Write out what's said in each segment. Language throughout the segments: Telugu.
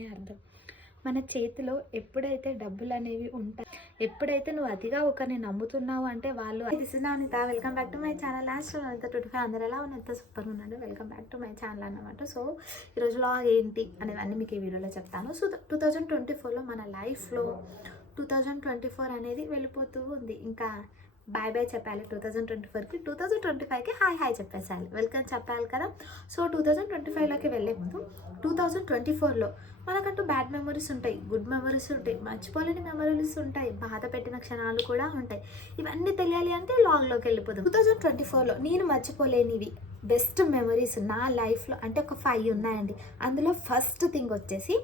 అని అర్థం. మన చేతిలో ఎప్పుడైతే డబ్బులు అనేవి ఉంటాయి ఎప్పుడైతే నువ్వు అతిగా ఒకరిని నమ్ముతున్నావు అంటే వాళ్ళు this is Anitha welcome back to my channel last అంత ట్వంటీ ఫైవ్ అందరు ఎలా ఉన్నంత సూపర్ ఉన్నాడు welcome back to my channel అనమాట సో ఈరోజు లాగ్ ఏంటి అనేవన్నీ మీకు ఈ వీడియోలో చెప్తాను. సో టూ థౌజండ్ ట్వంటీ ఫోర్లో మన లైఫ్లో టూ థౌజండ్ ట్వంటీ ఫోర్ అనేది వెళ్ళిపోతూ ఉంది. ఇంకా బాయ్ బాయ్ చెప్పాలి. టూ థౌజండ్ ట్వంటీ ఫోర్కి టూ థౌజండ్ ట్వంటీ ఫైవ్కి హాయ్ హాయ్ చెప్పేసాలి వెల్కమ్ చెప్పాలి కదా. సో టూ థౌజండ్ ట్వంటీ ఫైవ్లోకి వెళ్ళే ముందు టూ థౌజండ్ ట్వంటీ ఫోర్లో మనకంటూ బ్యాడ్ మెమరీస్ ఉంటాయి గుడ్ మెమరీస్ ఉంటాయి మర్చిపోలేని మెమరీస్ ఉంటాయి బాధ పెట్టిన క్షణాలు కూడా ఉంటాయి. ఇవన్నీ తెలియాలి అంటే లాగ్లోకి వెళ్ళిపోతుంది టూ థౌజండ్ ట్వంటీ ఫోర్లో నేను మర్చిపోలేనివి. బెస్ట్ మెమరీస్ నా లైఫ్లో అంటే ఒక ఫైవ్ ఉన్నాయండి. అందులో ఫస్ట్ థింగ్ వచ్చేసి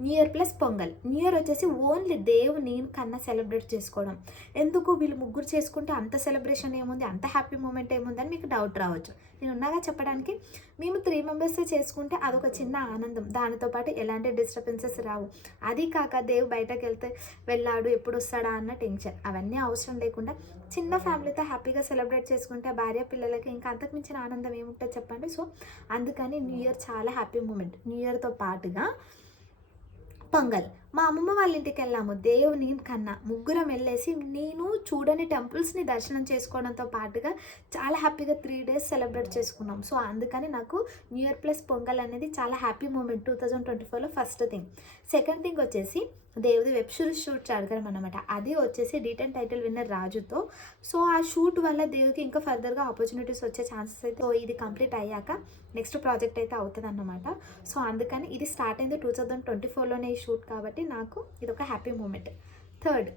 new year plus Pongal. New year వచ్చేసి ఓన్లీ దేవుని నేను కన్నా సెలబ్రేట్ చేసుకోవడం. ఎందుకు వీళ్ళు ముగ్గురు చేసుకుంటే అంత సెలబ్రేషన్ ఏముంది అంత హ్యాపీ మూమెంట్ ఏముంది అని మీకు డౌట్ రావచ్చు. నేను ఉన్నాగా చెప్పడానికి? మేము త్రీ మెంబర్సే చేసుకుంటే అదొక చిన్న ఆనందం. దానితో పాటు ఎలాంటి డిస్టర్బెన్సెస్ రావు. అది కాక దేవు బయటకు వెళ్తే వెళ్ళాడు ఎప్పుడు వస్తాడా అన్న టెన్షన్. అవన్నీ అవసరం లేకుండా చిన్న ఫ్యామిలీతో హ్యాపీగా సెలబ్రేట్ చేసుకుంటే భార్య పిల్లలకి ఇంకా అంతకు మించిన ఆనందం ఏముంటుంది చెప్పండి? సో అందుకని న్యూ ఇయర్ చాలా హ్యాపీ మూమెంట్ న్యూ ఇయర్తో పాటుగా పొంగల్. మా అమ్మమ్మ వాళ్ళ ఇంటికి వెళ్ళాము దేవుని కన్నా. ముగ్గురం వెళ్ళేసి నేను చూడని టెంపుల్స్ని దర్శనం చేసుకోవడంతో పాటుగా చాలా హ్యాపీగా త్రీ డేస్ సెలబ్రేట్ చేసుకున్నాం. సో అందుకని నాకు న్యూ ఇయర్ ప్లస్ పొంగల్ అనేది చాలా happy moment two thousand twenty ఫోర్లో ఫస్ట్ థింగ్ సెకండ్ థింగ్ వచ్చేసి దేవుడి వెబ్ సిరీస్ షూట్ చేయడం అనమాట అది వచ్చేసి డీటెన్ టైటిల్ విన్నర్ రాజుతో. సో ఆ షూట్ వల్ల దేవుడికి ఇంకా ఫర్దర్గా ఆపర్చునిటీస్ వచ్చే ఛాన్సెస్ అయితే సో ఇది కంప్లీట్ అయ్యాక నెక్స్ట్ ప్రాజెక్ట్ అయితే అవుతుంది అన్నమాట సో అందుకని ఇది స్టార్ట్ అయింది టూ థౌజండ్ ట్వంటీ ఫోర్లోనే ఈ షూట్ కాబట్టి నాకు ఇది ఒక హ్యాపీ మూమెంట్ థర్డ్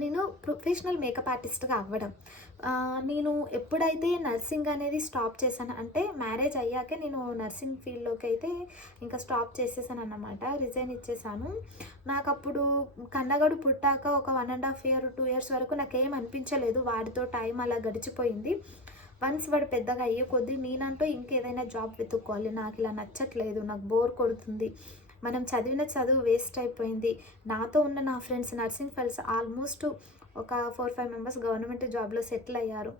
నేను ప్రొఫెషనల్ మేకప్ ఆర్టిస్ట్గా అవ్వడం. నేను ఎప్పుడైతే నర్సింగ్ అనేది స్టాప్ చేశాను అంటే మ్యారేజ్ అయ్యాకే నేను నర్సింగ్ ఫీల్డ్లోకి అయితే ఇంకా స్టాప్ చేసేసాను అన్నమాట రిజైన్ ఇచ్చేసాను. నాకు అప్పుడు కన్నగడు పుట్టాక ఒక one and half year two years వరకు నాకేం అనిపించలేదు వాడితో టైం అలా గడిచిపోయింది. వన్స్ వాడు పెద్దగా అయ్యే కొద్దీ నేనంటూ ఇంకేదైనా జాబ్ వెతుక్కోవాలి నాకు ఇలా నచ్చట్లేదు నాకు బోర్ కొడుతుంది మనం చదివిన చదువు వేస్ట్ అయిపోయింది. నాతో ఉన్న నా ఫ్రెండ్స్ నర్సింగ్ ఫెల్స్ ఆల్మోస్ట్ ఒక ఫోర్ ఫైవ్ మెంబర్స్ గవర్నమెంట్ జాబ్లో సెటిల్ అయ్యారు.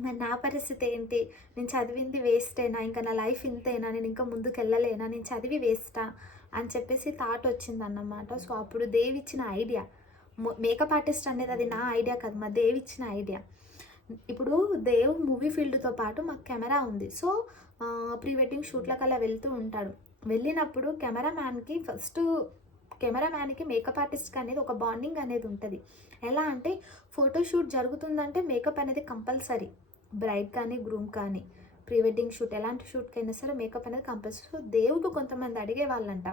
మరి నా పరిస్థితి ఏంటి? నేను చదివింది వేస్టేనా? ఇంకా నా లైఫ్ ఇంతేనా? నేను ఇంకా ముందుకు వెళ్ళలేనా నేను చదివి వేస్టా? అని చెప్పేసి థాట్ వచ్చిందన్నమాట. సో అప్పుడు దేవి ఇచ్చిన ఐడియా. మేకప్ ఆర్టిస్ట్ అనేది అది నా ఐడియా కాదు. మా దేవి ఇచ్చిన ఐడియా. ఇప్పుడు దేవ్ మూవీ ఫీల్డ్తో పాటు మాకు కెమెరా ఉంది. సో ప్రీ వెడ్డింగ్ షూట్లకల్లా వెళ్తూ ఉంటాడు. వెళ్ళినప్పుడు కెమెరామ్యాన్కి ఫస్ట్ కెమెరామ్యాన్కి మేకప్ ఆర్టిస్ట్కి అనేది ఒక బాండింగ్ అనేది ఉంటుంది. ఎలా అంటే ఫోటోషూట్ జరుగుతుందంటే మేకప్ అనేది కంపల్సరీ. బ్రైడ్ కానీ గ్రూమ్ కానీ ప్రీ వెడ్డింగ్ షూట్ ఎలాంటి షూట్కైనా సరే మేకప్ అనేది కంపల్సరీ. సో దేవుడు కొంతమంది అడిగే వాళ్ళంట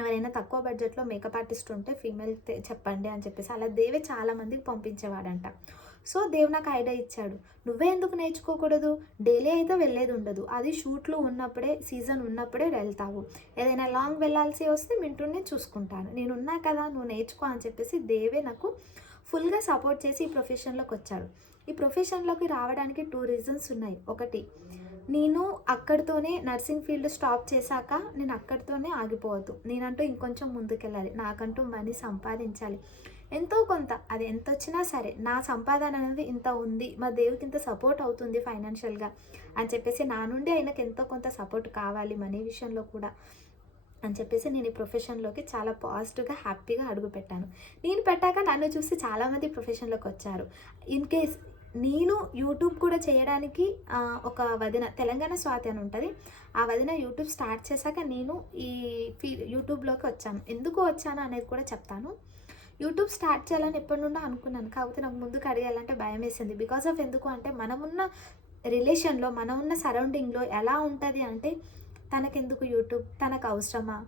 ఎవరైనా తక్కువ బడ్జెట్లో మేకప్ ఆర్టిస్ట్ ఉంటే ఫీమేల్ చెప్పండి అని చెప్పేసి. అలా దేవే చాలామందికి పంపించేవాడంట. సో దేవ్ నాకు ఐడియా ఇచ్చాడు. నువ్వే ఎందుకు నేర్చుకోకూడదు? డైలీ అయితే వెళ్ళేది ఉండదు. అది షూట్లు ఉన్నప్పుడే సీజన్ ఉన్నప్పుడే వెళ్తావు. ఏదైనా లాంగ్ వెళ్ళాల్సి వస్తే మింటూనే చూసుకుంటాను. నేను ఉన్నా కదా నువ్వు నేర్చుకో అని చెప్పేసి దేవే నాకు ఫుల్గా సపోర్ట్ చేసి ఈ ప్రొఫెషన్లోకి వచ్చాడు. ఈ ప్రొఫెషన్లోకి రావడానికి టూ రీజన్స్ ఉన్నాయి. ఒకటి నేను అక్కడితోనే నర్సింగ్ ఫీల్డ్ స్టాప్ చేశాక నేను అక్కడితోనే ఆగిపోవద్దు. నేనంటూ ఇంకొంచెం ముందుకెళ్ళాలి. నాకంటూ మనీ సంపాదించాలి. ఎంతో కొంత అది ఎంత వచ్చినా సరే నా సంపాదన అనేది ఇంత ఉంది. మా దేవుడికి ఇంత సపోర్ట్ అవుతుంది ఫైనాన్షియల్గా అని చెప్పేసి నా నుండి ఆయనకు ఎంతో కొంత సపోర్ట్ కావాలి మనీ విషయంలో కూడా అని చెప్పేసి నేను ఈ ప్రొఫెషన్లోకి చాలా పాజిటివ్గా హ్యాపీగా అడుగు పెట్టాను నేను పెట్టాక నన్ను చూసి చాలామంది ప్రొఫెషన్లోకి వచ్చారు. ఇన్ కేస్ నేను యూట్యూబ్ కూడా చేయడానికి ఒక వదిన తెలంగాణ స్వాతి అని ఉంటుంది. ఆ వదిన యూట్యూబ్ స్టార్ట్ చేశాక నేను ఈ ఫీ యూట్యూబ్లోకి వచ్చాను. ఎందుకు వచ్చాను అనేది కూడా చెప్తాను. యూట్యూబ్ స్టార్ట్ చేయాలని ఎప్పటి నుండో అనుకున్నాను. కాకపోతే నాకు ముందుకు అడిగాలంటే భయం వేసింది. బికాస్ ఆఫ్ ఎందుకు అంటే మనమున్న రిలేషన్లో మనం ఉన్న సరౌండింగ్లో ఎలా ఉంటుంది అంటే తనకెందుకు యూట్యూబ్ తనకు అవసరమా?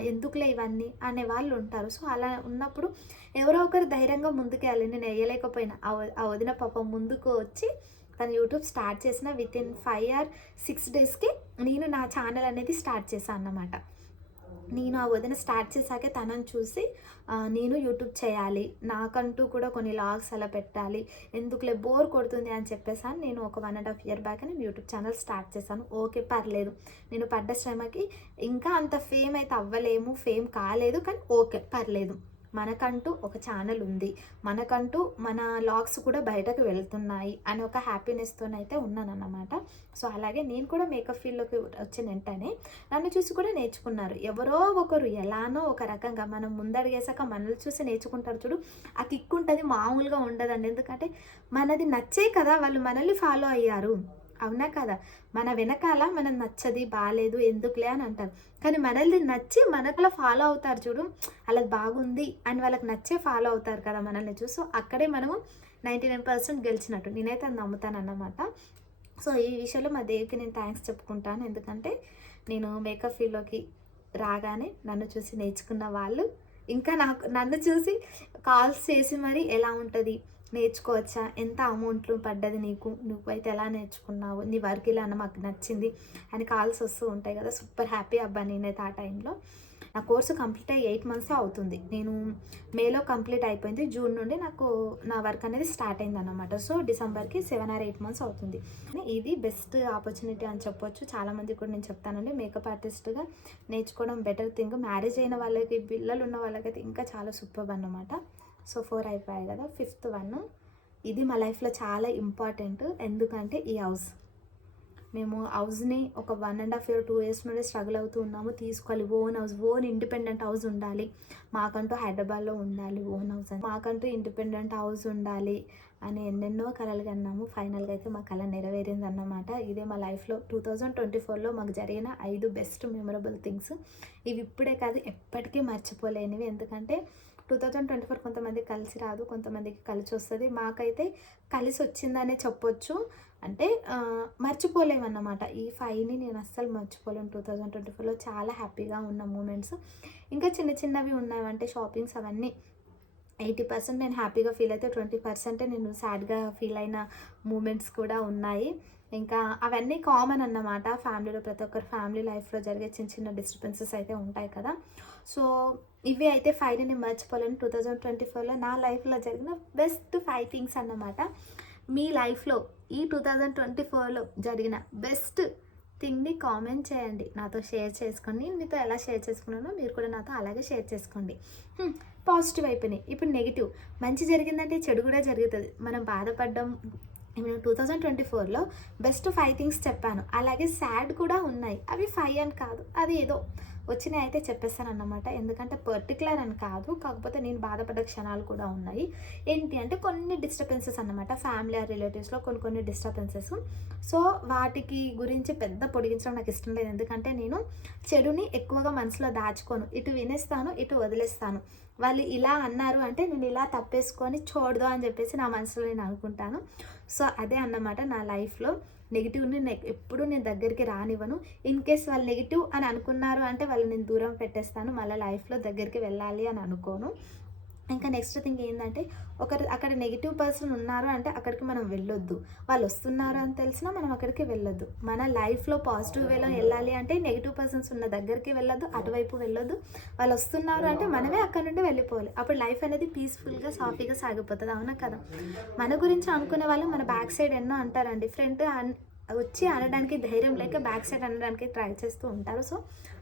ఎందుకులే ఇవన్నీ అనే వాళ్ళు ఉంటారు. సో అలా ఉన్నప్పుడు ఎవరో ఒకరు ధైర్యంగా ముందుకెళ్ళి నేను వేయలేకపోయినా వ- ఆ వదిన పాపం ముందుకు వచ్చి తను యూట్యూబ్ స్టార్ట్ చేసిన within five or six డేస్కి నేను నా ఛానల్ అనేది స్టార్ట్ చేశాను అన్నమాట నేను ఆ వదిన స్టార్ట్ చేశాకే తనని చూసి నేను యూట్యూబ్ చేయాలి. నాకంటూ కూడా కొన్ని లాగ్స్ అలా పెట్టాలి. ఎందుకులే బోర్ కొడుతుంది అని చెప్పేసాను నేను ఒక one and half year back నేను యూట్యూబ్ ఛానల్ స్టార్ట్ చేశాను. ఓకే పర్లేదు. నేను పడ్డ శ్రమకి ఇంకా అంత ఫేమ్ అయితే అవ్వలేము. ఫేమ్ కాలేదు కానీ ఓకే పర్లేదు. మనకంటూ ఒక ఛానల్ ఉంది. మనకంటూ మన లాగ్స్ కూడా బయటకు వెళ్తున్నాయి అని ఒక హ్యాపీనెస్తోనైతే ఉన్నానన్నమాట. సో అలాగే నేను కూడా మేకప్ ఫీల్డ్లోకి వచ్చిన వెంటనే నన్ను చూసి కూడా నేర్చుకున్నారు. ఎవరో ఒకరు ఎలానో ఒక రకంగా మనం ముందడిగేసాక మనల్ని చూసి నేర్చుకుంటారు చూడు ఆ కిక్ ఉంటుంది మామూలుగా ఉండదండి. ఎందుకంటే మనది నచ్చే కదా వాళ్ళు మనల్ని ఫాలో అయ్యారు. అవునా కదా? మన వెనకాల మనం నచ్చది బాగాలేదు ఎందుకులే అని అంటారు. కానీ మనల్ని నచ్చి మనకులా ఫాలో అవుతారు చూడు అలా బాగుంది అని వాళ్ళకి నచ్చే ఫాలో అవుతారు కదా మనల్ని చూసి. సో అక్కడే మనము నైంటీ నైన్ పర్సెంట్ గెలిచినట్టు. నేనైతే అది నమ్ముతాను అన్నమాట. సో ఈ విషయంలో మా దేవికి నేను థ్యాంక్స్ చెప్పుకుంటాను. ఎందుకంటే నేను మేకప్ ఫీల్డ్లోకి రాగానే నన్ను చూసి నేర్చుకున్న వాళ్ళు. ఇంకా నాకు నన్ను చూసి కాల్స్ చేసి మరి ఎలా ఉంటుంది? నేర్చుకోవచ్చా? ఎంత అమౌంట్లు పడ్డది నీకు? నువ్వైతే ఎలా నేర్చుకున్నావు? నీ వర్క్ ఇలా మాకు నచ్చింది అని కాల్స్ వస్తూ ఉంటాయి కదా. సూపర్ హ్యాపీ అబ్బా నేనైతే ఆ టైంలో. నా కోర్సు కంప్లీట్ అయ్యి ఎయిట్ మంత్స్ అవుతుంది. నేను మేలో కంప్లీట్ అయిపోయింది. జూన్ నుండి నాకు నా వర్క్ అనేది స్టార్ట్ అయింది అనమాట సో డిసెంబర్కి సెవెన్ ఆర్ ఎయిట్ మంత్స్ అవుతుంది. ఇది బెస్ట్ ఆపర్చునిటీ అని చెప్పొచ్చు. చాలామంది కూడా నేను చెప్తానండి. మేకప్ ఆర్టిస్ట్గా నేర్చుకోవడం బెటర్ థింగ్. మ్యారేజ్ అయిన వాళ్ళకి పిల్లలు ఉన్న వాళ్ళకైతే ఇంకా చాలా సూపర్ అన్నమాట. సో ఫోర్ అయిపోయాయి కదా ఫిఫ్త్ వన్. ఇది మా లైఫ్లో చాలా ఇంపార్టెంట్. ఎందుకంటే ఈ హౌస్. మేము హౌస్ని ఒక one and half year two years నుండి స్ట్రగుల్ అవుతూ ఉన్నాము. తీసుకోవాలి own house own independent house ఉండాలి. మాకంటూ హైదరాబాద్లో ఉండాలి ఓన్ హౌస్ అని. మాకంటూ ఇండిపెండెంట్ హౌస్ ఉండాలి అని ఎన్నెన్నో కలలు కన్నాము. ఫైనల్గా అయితే మా కళ నెరవేరింది అన్నమాట ఇదే మా లైఫ్లో టూ థౌజండ్ ట్వంటీ ఫోర్లో మాకు జరిగిన ఐదు బెస్ట్ మెమొరబుల్ థింగ్స్. ఇవి ఇప్పుడే కాదు ఎప్పటికీ మర్చిపోలేనివి. ఎందుకంటే టూ థౌజండ్ ట్వంటీ ఫోర్ కొంతమందికి కలిసి రాదు కొంతమందికి కలిసి వస్తుంది. మాకైతే కలిసి వచ్చిందనే చెప్పొచ్చు. అంటే మర్చిపోలేమన్నమాట. ఈ ఫైవ్ని నేను అస్సలు మర్చిపోలేను. టూ థౌజండ్ ట్వంటీ ఫోర్లో చాలా హ్యాపీగా ఉన్న మూమెంట్స్. ఇంకా చిన్న చిన్నవి ఉన్నాయంటే షాపింగ్స్ అవన్నీ. ఎయిటీ పర్సెంట్ నేను హ్యాపీగా ఫీల్ అయితే ట్వంటీ పర్సెంటే నేను సాడ్గా ఫీల్ అయిన మూమెంట్స్ కూడా ఉన్నాయి. ఇంకా అవన్నీ కామన్ అన్నమాట. ఫ్యామిలీలో ప్రతి ఒక్కరి ఫ్యామిలీ లైఫ్లో జరిగే చిన్న చిన్న డిస్టర్బెన్సెస్ అయితే ఉంటాయి కదా. సో ఇవి అయితే ఫైవ్ నేను మర్చిపోలేను. టూ థౌజండ్ ట్వంటీ ఫోర్లో నా లైఫ్లో జరిగిన బెస్ట్ ఫైవ్ థింగ్స్ అన్నమాట. మీ లైఫ్లో ఈ టూ థౌజండ్ ట్వంటీ ఫోర్లో జరిగిన బెస్ట్ థింగ్ని కామెంట్ చేయండి. నాతో షేర్ చేసుకోండి. నేను మీతో ఎలా షేర్ చేసుకున్నానో మీరు కూడా నాతో అలాగే షేర్ చేసుకోండి. పాజిటివ్ అయిపోయినాయి. ఇప్పుడు నెగిటివ్. మంచి జరిగిందంటే చెడు కూడా జరుగుతుంది. మనం బాధపడడం నేను టూ థౌజండ్ ట్వంటీ ఫోర్లో బెస్ట్ ఫైవ్ థింగ్స్ చెప్పాను. అలాగే సాడ్ కూడా ఉన్నాయి. అవి ఫైవ్ అని కాదు. అది ఏదో వచ్చినాయి అయితే చెప్పేస్తాను అన్నమాట ఎందుకంటే పర్టికులర్ అని కాదు. కాకపోతే నేను బాధపడ్డ క్షణాలు కూడా ఉన్నాయి. ఏంటి అంటే కొన్ని డిస్టర్బెన్సెస్ అన్నమాట. ఫ్యామిలీ ఆర్ రిలేటివ్స్లో కొన్ని కొన్ని డిస్టర్బెన్సెస్ సో వాటికి గురించి పెద్ద పొడిగించడం నాకు ఇష్టం లేదు. ఎందుకంటే నేను చెడుని ఎక్కువగా మనసులో దాచుకోను. ఇటు వినేస్తాను ఇటు వదిలేస్తాను. వాళ్ళు ఇలా అన్నారు అంటే నేను ఇలా తప్పేసుకొని చూడదు అని చెప్పేసి నా మనసులో నేను అనుకుంటాను. సో అదే అన్నమాట నా లైఫ్లో నెగిటివ్ని నె ఎప్పుడు నేను దగ్గరికి రానివ్వను. ఇన్ కేస్ వాళ్ళు నెగిటివ్ అని అనుకున్నారు అంటే వాళ్ళు నేను దూరం పెట్టేస్తాను. మళ్ళీ లైఫ్లో దగ్గరికి వెళ్ళాలి అని అనుకోను. ఇంకా నెక్స్ట్ థింగ్ ఏంటంటే ఒకరు అక్కడ నెగిటివ్ పర్సన్ ఉన్నారు అంటే అక్కడికి మనం వెళ్ళొద్దు. వాళ్ళు వస్తున్నారు అని తెలిసినా మనం అక్కడికి వెళ్ళొద్దు. మన లైఫ్లో పాజిటివ్ వేలో వెళ్ళాలి అంటే నెగిటివ్ పర్సన్స్ ఉన్న దగ్గరికి వెళ్ళొద్దు అటువైపు వెళ్ళొద్దు. వాళ్ళు వస్తున్నారు అంటే మనమే అక్కడ నుండి వెళ్ళిపోవాలి. అప్పుడు లైఫ్ అనేది పీస్ఫుల్గా సాఫీగా సాగిపోతుంది. అవునా కదా? మన గురించి అనుకునే వాళ్ళు మన బ్యాక్ సైడ్ ఎన్నో అంటారండి. ఫ్రంట్ వచ్చి అనడానికి ధైర్యం లేక బ్యాక్ సైడ్ అనడానికి ట్రై చేస్తూ ఉంటారు. సో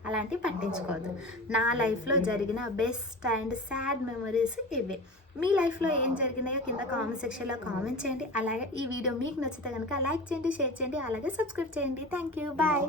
అలాంటివి పట్టించుకోవద్దు. నా లైఫ్లో జరిగిన బెస్ట్ అండ్ సాడ్ మెమరీస్ ఇవే. మీ లైఫ్లో ఏం జరిగినాయో కింద కామెంట్ సెక్షన్లో కామెంట్ చేయండి. అలాగే ఈ వీడియో మీకు నచ్చితే కనుక లైక్ చేయండి షేర్ చేయండి అలాగే సబ్స్క్రైబ్ చేయండి. Thank you. బాయ్.